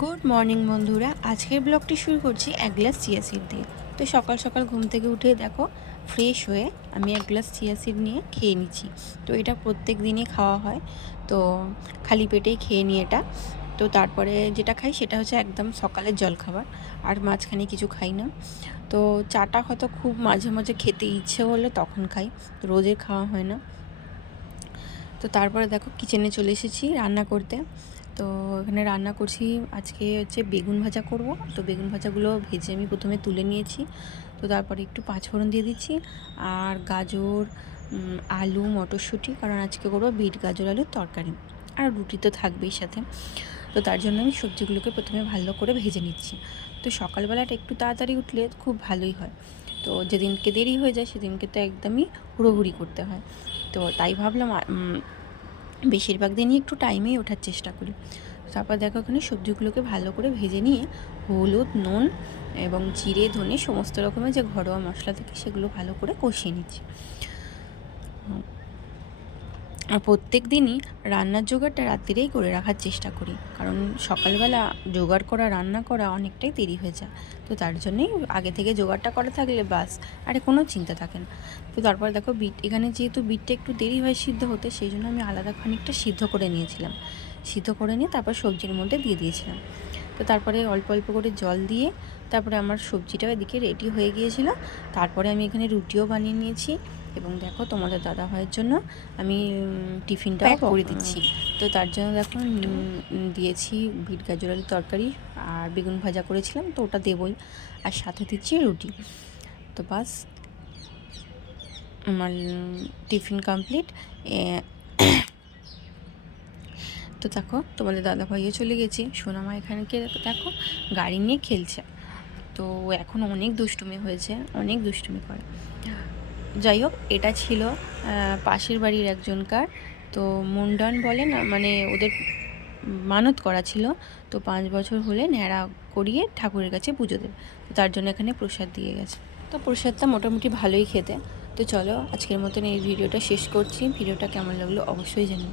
Good morning বন্ধুরা, আজকের ব্লগটি শুরু করছি এক গ্লাস চিয়া সিড দিয়ে। তো সকাল সকাল ঘুম থেকে উঠে দেখো ফ্রেশ হয়ে আমি এক গ্লাস চিয়া সিড নিয়ে খেয়ে নিচ্ছি। তো এটা প্রত্যেক দিনই খাওয়া হয়, তো খালি পেটেই খেয়ে নিই এটা। তো তারপরে যেটা খাই সেটা হচ্ছে একদম সকালের জলখাবার, আর মাঝখানে কিছু খাই না। তো চাটা হয়তো খুব মাঝে মাঝে খেতে ইচ্ছে হলে তখন খাই, রোজে খাওয়া হয় না। তো তারপরে দেখো কিচেনে চলে এসেছি রান্না করতে। তো এখানে রান্না করছি, আজকে হচ্ছে বেগুন ভাজা করব। তো বেগুন ভাজাগুলো ভেজে আমি প্রথমে তুলে নিয়েছি। তো তারপরে একটু পাঁচফোড়ন দিয়ে দিচ্ছি, আর গাজর, আলু, মটরশুঁটি, কারণ আজকে করবো বিট গাজর আলুর তরকারি, আর রুটি তো থাকবেই সাথে। তো তার জন্য আমি সবজিগুলোকে প্রথমে ভালো করে ভেজে নিচ্ছি। তো সকালবেলাটা একটু তাড়াতাড়ি উঠলে খুব ভালোই হয়। তো যেদিনকে দেরি হয়ে যায় সেদিনকে তো একদমই হুড়োহুড়ি করতে হয়। তো তাই ভাবলাম বেশিরভাগ দিনই একটু টাইমেই ওঠার চেষ্টা করি। তারপর দেখো ওখানে সবজিগুলোকে ভালো করে ভেজে নিয়ে হলুদ, নুন এবং জিরে, ধনে সমস্ত রকমের যে ঘরোয়া মশলা থাকে সেগুলো ভালো করে কষিয়ে নিচ্ছি। আর প্রত্যেক দিনই রান্নার জোগাড়টা রাত্রিরেই করে রাখার চেষ্টা করি, কারণ সকালবেলা জোগাড় করা, রান্না করা অনেকটাই দেরি হয়ে যায়। তো তার জন্যেই আগে থেকে জোগাড়টা করা থাকলে বাস আরে কোনো চিন্তা থাকে না। তো তারপর দেখো বিট, এখানে যেহেতু বিটটা একটু দেরি হয় সিদ্ধ হতে, সেই জন্য আমি আলাদা খানিকটা সিদ্ধ করে নিয়েছিলাম। সিদ্ধ করে নিয়ে তারপর সবজির মধ্যে দিয়ে দিয়েছিলাম। তো তারপরে অল্প অল্প করে জল দিয়ে তারপরে আমার সবজিটাও এদিকে রেডি হয়ে গিয়েছিল। তারপরে আমি এখানে রুটিও বানিয়ে নিয়েছি, এবং দেখো তোমাদের দাদা ভাইয়ের জন্য আমি টিফিনটাও করে দিচ্ছি। তো তার জন্য দেখো দিয়েছি বিট গাজর আলুর তরকারি, আর বেগুন ভাজা করেছিলাম তো ওটা দেবই, আর সাথে দিচ্ছি রুটি। তো বাস আমার টিফিন কমপ্লিট। তো দেখো তোমাদের দাদা ভাইও চলে গেছে, সোনামা এখানকে দেখো গাড়ি নিয়ে খেলছে। তো এখন অনেক দুষ্টুমি হয়েছে, অনেক দুষ্টুমি করে। যাই হোক, এটা ছিল পাশের বাড়ির একজনকার, তো মুন্ডন বলে না, মানে ওদের মানত করা ছিল। তো 5 বছর হলে ন্যাড়া করিয়ে ঠাকুরের কাছে পুজো দেবে, তো তার জন্য এখানে প্রসাদ দিয়ে গেছে। তো প্রসাদটা মোটামুটি ভালোই খেতে। তো চলো আজকের মতন এই ভিডিওটা শেষ করছি। ভিডিওটা কেমন লাগলো অবশ্যই জানিও।